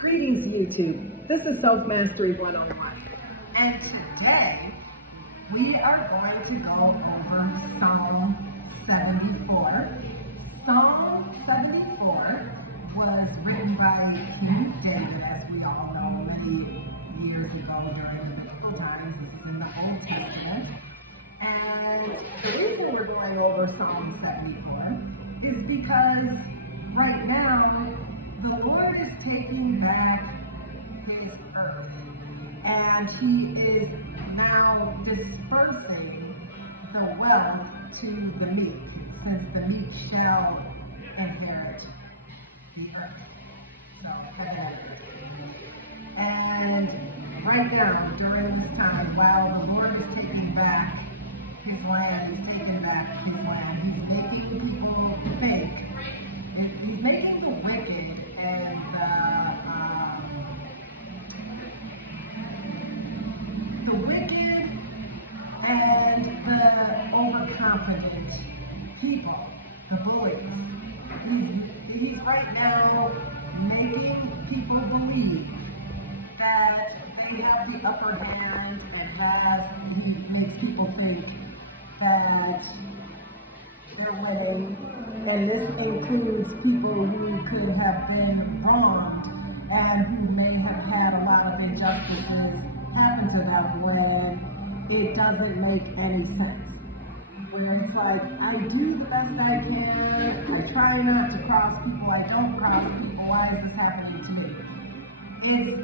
Greetings, YouTube. This is Self-Mastery 101. And today, we are going to go over Psalm 74. Psalm 74 was written by King David, as we all know, many years ago during the biblical times. This is in the Old Testament. And the reason we're going over Psalm 74 is because right now, the Lord is taking back his earth, and he is now dispersing the wealth to the meek, since the meek shall inherit the earth. So, and right now, during this time, while the Lord is taking back his land, he's taking back his land, he's making people think, he's making the wicked and the wicked and the overconfident people, the bullies. He's right now making people believe that they have the upper hand, and he makes people think that they're winning. And this includes people who could have been wronged and who may have had a lot of injustices happen to them when it doesn't make any sense. Where it's like, I do the best I can, I try not to cross people, I don't cross people, why is this happening to me? It's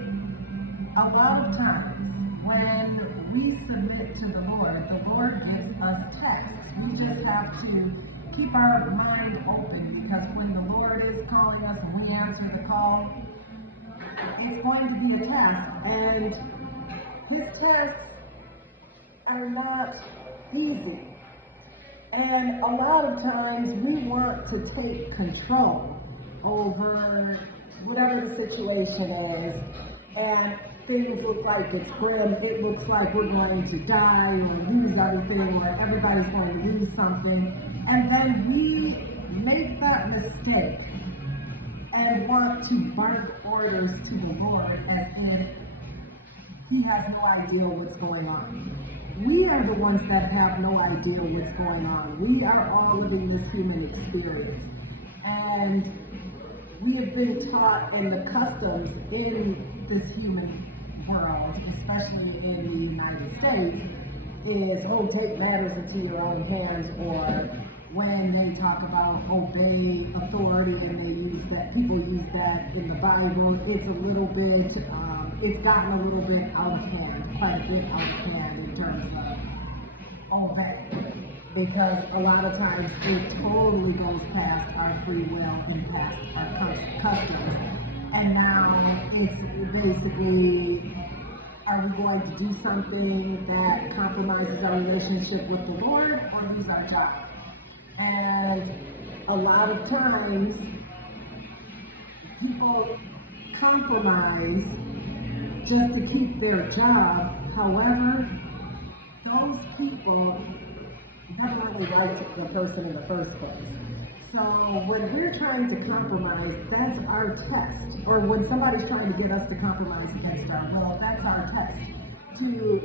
a lot of times when we submit to the Lord gives us tests. We just have to keep our mind open, because when the Lord is calling us and we answer the call, it's going to be a test, and his tests are not easy. And a lot of times we want to take control over whatever the situation is, and things look like it's grim, it looks like we're going to die or lose everything, or everybody's going to lose something. And then we make that mistake and want to bark orders to the Lord as if he has no idea what's going on. We are the ones that have no idea what's going on. We are all living this human experience. And we have been taught in the customs in this human world, especially in the United States, is, take matters into your own hands, or when they talk about obey authority and they use that, people use that in the Bible, it's a little bit, it's gotten a little bit out of hand, quite a bit out of hand in terms of obey. Because a lot of times it totally goes past our free will and past our customs. And now it's basically, are we going to do something that compromises our relationship with the Lord, or lose our job? And a lot of times, people compromise just to keep their job. However, those people never really liked the person in the first place. So when we're trying to compromise, that's our test. Or when somebody's trying to get us to compromise against our will, that's our test. To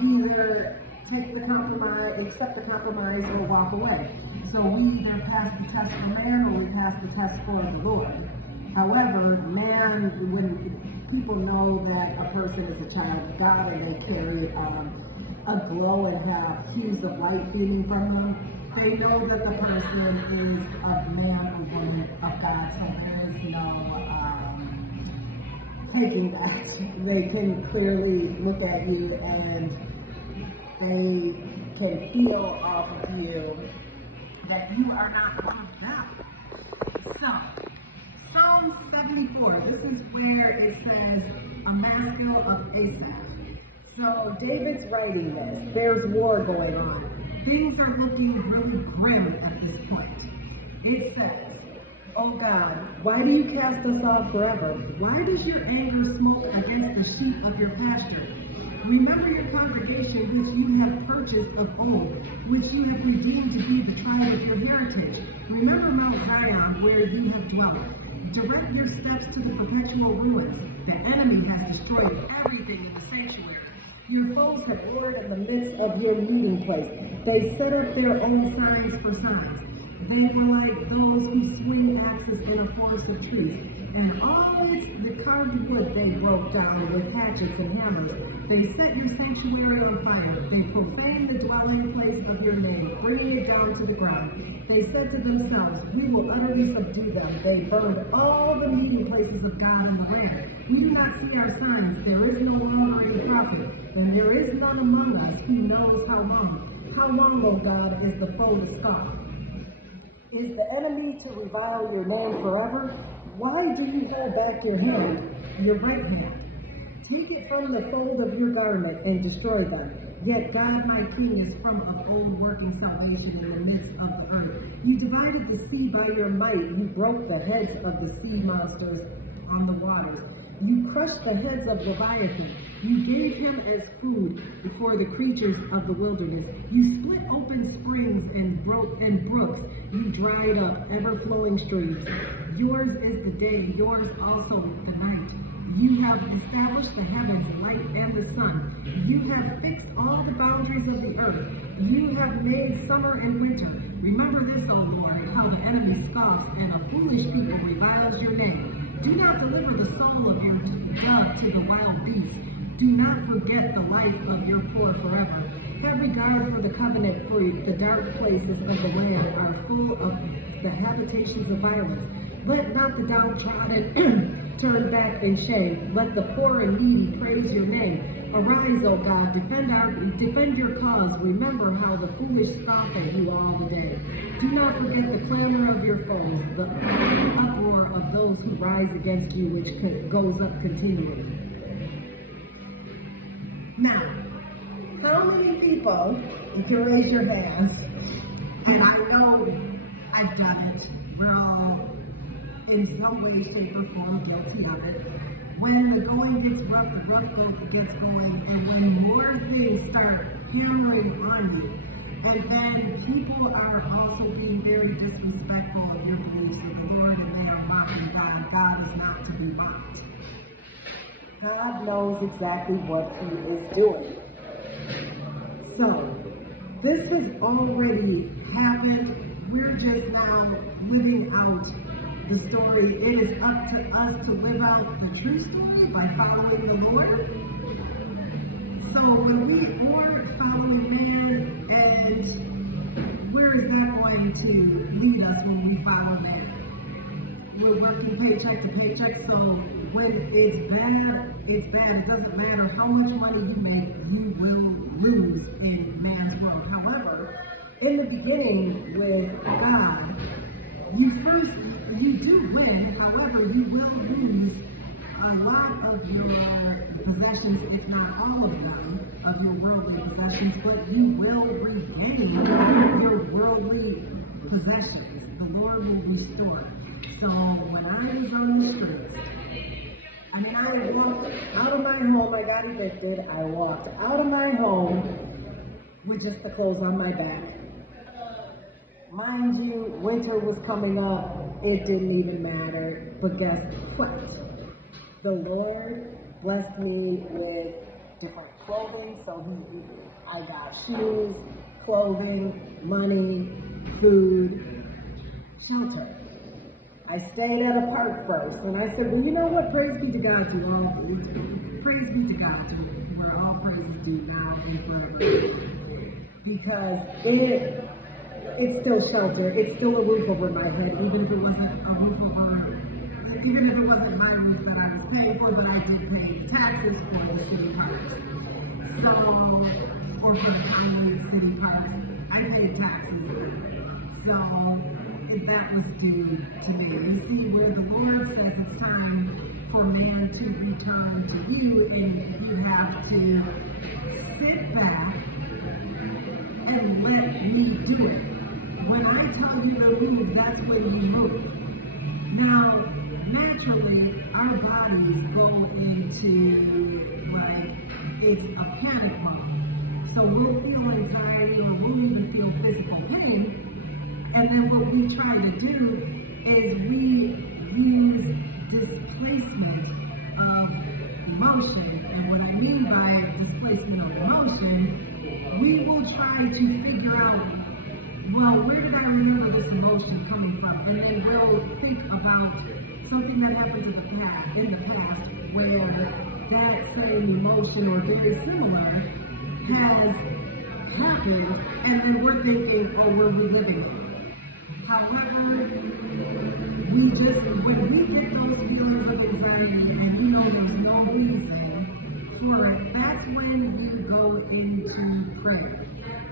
either take the compromise, accept the compromise, or walk away. So we either pass the test for man, or we pass the test for the Lord. However, man, when people know that a person is a child of God and they carry a glow and have hues of light beaming from them, they know that the person is a man or woman of God. So there is no taking that. They can clearly look at you and they can feel off of you that you are not of God. So, Psalm 74, this is where it says, a maskil of Asaph. So David's writing this. There's war going on. Things are looking really grim at this point. It says, "Oh God, why do you cast us off forever? Why does your anger smoke against the sheep of your pasture? Remember your congregation which you have purchased of old, which you have redeemed to be the tribe of your heritage. Remember Mount Zion where you have dwelt. Direct your steps to the perpetual ruins. The enemy has destroyed everything in the sanctuary. Your foes have roared in the midst of your meeting place. They set up their own signs for signs. They were like those who swing axes in a forest of trees. And all the carved wood they broke down with hatchets and hammers. They set your sanctuary on fire. They profaned the dwelling place of your name, bringing it down to the ground. They said to themselves, we will utterly subdue them. They burned all the meeting places of God in the land. We do not see our signs. There is no longer a prophet, and there is none among us who knows how long. How long, O God, is the foe to scoff? Is the enemy to revile your name forever? Why do you hold back your hand, your right hand? Take it from the fold of your garment and destroy them. Yet God, my King, is from of old working salvation in the midst of the earth. You divided the sea by your might. You broke the heads of the sea monsters on the waters. You crushed the heads of Leviathan. You gave him as food before the creatures of the wilderness. You split open springs and brooks. You dried up ever-flowing streams. Yours is the day, yours also the night. You have established the heavens, light and the sun. You have fixed all the boundaries of the earth. You have made summer and winter. Remember this, O Lord, how the enemy scoffs and a foolish people reviles your name. Do not deliver the soul of your dove to the wild beasts. Do not forget the life of your poor forever. Have regard for the covenant, for the dark places of the land are full of the habitations of violence. Let not the downtrodden turn back in shame. Let the poor and needy praise your name. Arise, O God, defend your cause. Remember how the foolish scoff at you all the day. Do not forget the clamor of your foes, the uproar of those who rise against you, which goes up continually. Now, how many people, you can raise your hands, and I know I've done it, we're all in some way, shape, or form guilty of it. When the going gets rough, the rough gets going, and when more things start hammering on you, and then people are also being very disrespectful of your beliefs of the Lord, and they are mocking God. God is not to be mocked. God knows exactly what he is doing. So, this has already happened. We're just now living out the story. It is up to us to live out the true story by following the Lord. So when we are following man, and where is that going to lead us when we follow man? We're working paycheck to paycheck, so when it's bad, it's bad. It doesn't matter how much money you make, you will lose in man's world. However, in the beginning with God, you do win. However, you will lose a lot of your possessions, if not all of them, of your worldly possessions, but you will regain your worldly possessions. The Lord will restore. So when I was on the streets, I walked out of my home. I got evicted. I walked out of my home with just the clothes on my back. Mind you, winter was coming up. It didn't even matter. But guess what? The Lord blessed me with different clothing. So I got shoes, clothing, money, food, shelter. I stayed at a park first, and I said, well, you know what? Praise be to God to all. Praise be to God to where all praises due now and forever. Because it's still shelter. It's still a roof over my head, even if it wasn't a roof over, even if it wasn't my roof that I was paying for, but I did pay taxes for the city parks. So, or for the county city parks, I paid taxes. So, that was due to me. You see, where the Lord says it's time for man to return to you, and you have to sit back and let me do it. When I tell you to move, that's when you move. Now, naturally, our bodies go into, it's a panic mode. So we'll feel anxiety, or we'll even feel physical pain. And then what we try to do is we use displacement of emotion. And what I mean by displacement of emotion, we will try to figure out, well, where did I remember this emotion coming from? And then we'll think about something that happened in the past where that same emotion or very similar has happened, and then we're thinking, oh, we're reliving it. However, when we get those feelings of anxiety and we know there's no reason for it, that's when you go into prayer.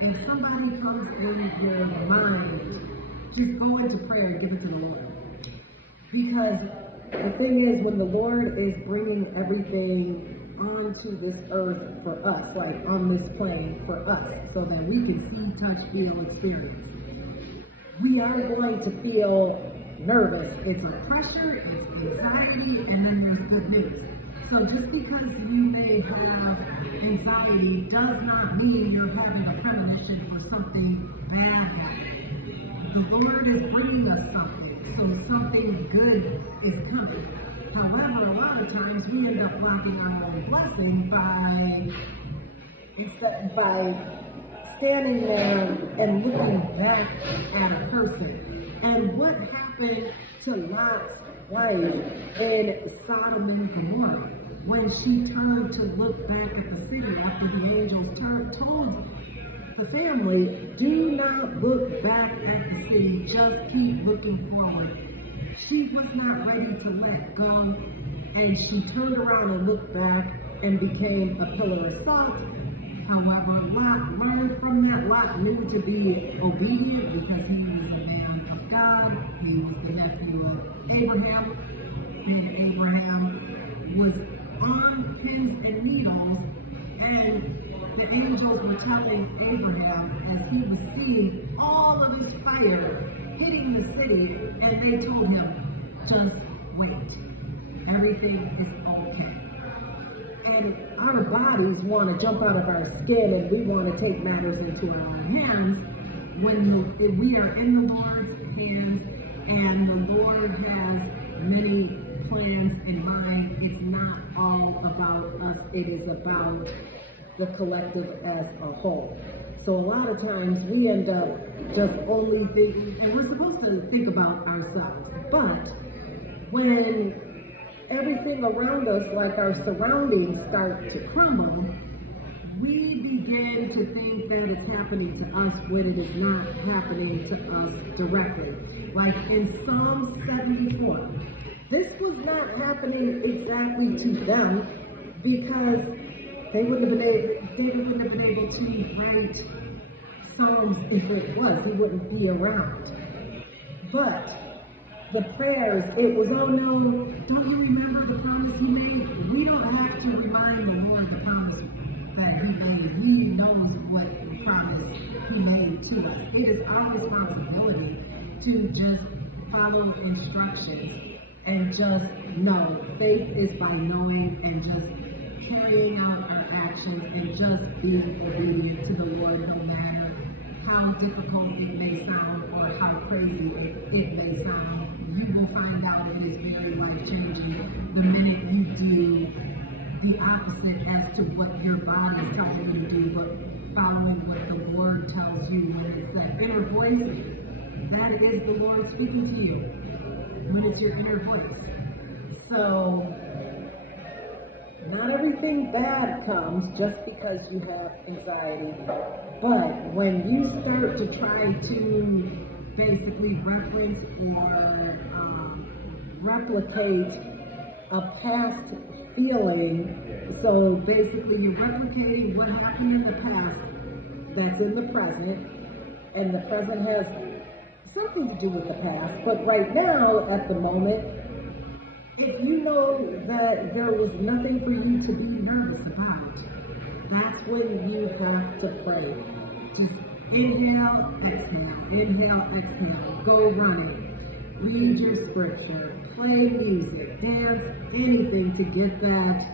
If somebody comes in your mind, just go into prayer and give it to the Lord. Because the thing is, when the Lord is bringing everything onto this earth for us, like on this plane for us, so that we can see, touch, feel, experience, we are going to feel nervous. It's a pressure, it's anxiety, and then there's good news. So just because you may have anxiety does not mean you're having a premonition for something bad happening. The Lord is bringing us something, so something good is coming. However, a lot of times we end up blocking our own blessing by standing there and looking back at a person. And what happened to Lot's wife in Sodom and Gomorrah when she turned to look back at the city after the angels told the family, do not look back at the city, just keep looking forward. She was not ready to let go, and she turned around and looked back and became a pillar of salt. However, Lot learned from that. Lot knew to be obedient because he was a man of God. He was the nephew of Abraham, and Abraham was on pins and needles, and the angels were telling Abraham as he was seeing all of this fire hitting the city, and they told him, just wait. Everything is okay. And our bodies want to jump out of our skin, and we want to take matters into our own hands when we are in the Lord's hands, and the Lord has many plans in mind. It's not all about us, it is about the collective as a whole. So a lot of times we end up just only thinking, and we're supposed to think about ourselves, but when everything around us, like our surroundings, start to crumble, we begin to think that it's happening to us when it is not happening to us directly. Like in Psalm 74, this was not happening exactly to them because David wouldn't have been able to write Psalms if it was. He wouldn't be around. But the prayers, it was, oh no, don't you remember the promise he made? We don't have to remind the Lord the promise that he made. He knows what promise he made to us. It is our responsibility to just follow instructions and just know. Faith is by knowing and just carrying out our actions and just being obedient to the Lord, no matter how difficult it may sound or how crazy it may sound. You will find out it is very life-changing the minute you do the opposite as to what your body is telling you to do, but following what the Word tells you. When it's that inner voice, that is the Lord speaking to you, when it's your inner voice. So not everything bad comes just because you have anxiety, but when you start to try to basically reference or replicate a past feeling, so basically you're replicating what happened in the past that's in the present, and the present has something to do with the past, but right now, at the moment, if you know that there was nothing for you to be nervous about, that's when you have to pray. Just inhale, exhale, go running, read your scripture, play music, dance, anything to get that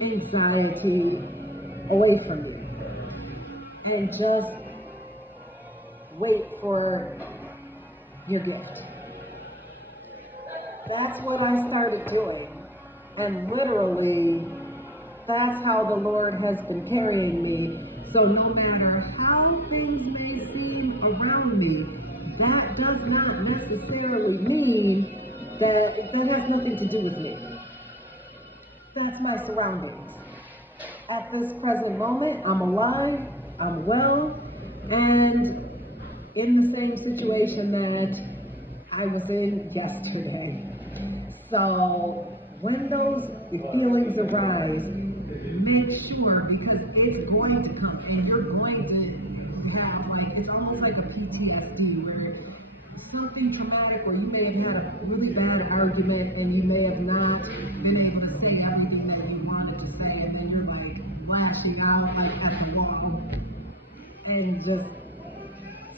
anxiety away from you. And just wait for your gift. That's what I started doing. And literally, that's how the Lord has been carrying me. So no matter how things may seem around me, that does not necessarily mean that has nothing to do with me. That's my surroundings. At this present moment, I'm alive, I'm well, and in the same situation that I was in yesterday. So when those feelings arise, make sure, because it's going to come and you're going to have, like, it's almost like a PTSD where something traumatic, or you may have had a really bad argument and you may have not been able to say everything that you wanted to say, and then you're like lashing out like at the wall and just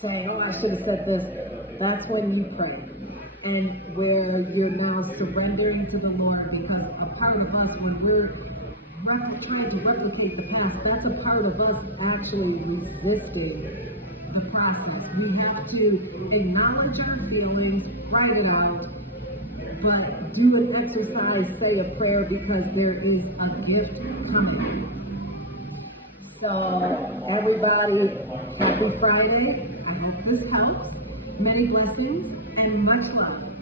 saying, oh, I should have said this. That's when you pray. And where you're now surrendering to the Lord, because a part of us, when we're trying to replicate the past, that's a part of us actually resisting the process. We have to acknowledge our feelings, write it out, but do an exercise, say a prayer, because there is a gift coming. So everybody, happy Friday. I hope this helps. Many blessings and much love.